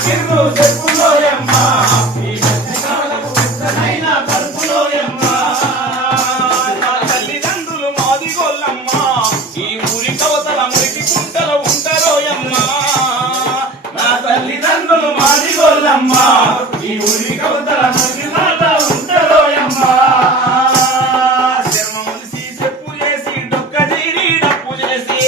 పుట్టిర్రు చెప్పులోయమ్మ ఈ మధ్యకాలకు పుట్టనైన కడుపులోయమ్మ నా తల్లిదండ్రులు మాదిగోళ్ళమ్మ ఈ ఊరి కవతల మురికి కుంటలో ఉంటారోయమ్మ నా తల్లిదండ్రులు మాదిగోళ్ళమ్మ ఈ ఊరి కవతల మురికి మాట ఉంటారోయమ్మ శర్మములిసి చెప్పు చేసి డొక్క తీరి డప్పు చేసి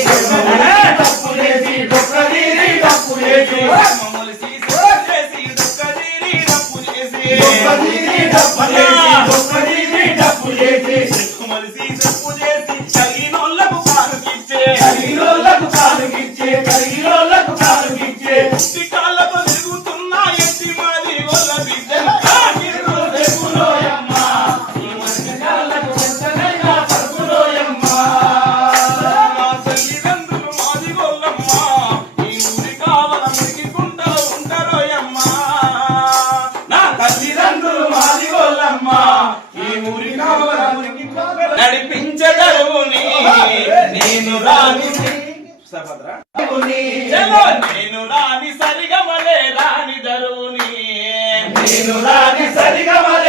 డప్పు చేసి డొక్క తీరి డప్పు చేసి శర్మములిసి చెప్పు చేసి డొక్క తీరి డప్పు చేసి డొక్క తీరి డప్పు చేసి డొక్క తీరి డప్పు చేసి శర్మములిసి చెప్పు చేసి కలిగినోళ్ళకు కానుకిచ్చే కలిగినోళ్ళకు కానుకిచ్చే కలిగినోళ్ళకు కానుకిచ్చే పుట్టి కాళ్ళతో తిరుగుతున్న ఎత్తి మాది వాళ్ళ బిడ్డలు కాకిరు చెప్పులోయమ్మ ఈ మధ్య కాళ్ళకు వెంటనైనా పరుపులోయమ్మ నా తల్లిదండ్రులు మాదిగోళ్ళమ్మ ఈ ఊరి కావల మురికి కుంటలో ఉంటారోయమ్మ నా తల్లిదండ్రులు మాదిగోళ్ళమ్మ ఈ ఊరి కావల మురికి కుంటలో నడిపించగలుగుని నేను రాని నేను రాని సరిగమలే రాని దరువుని నేను రాని సరిగమలే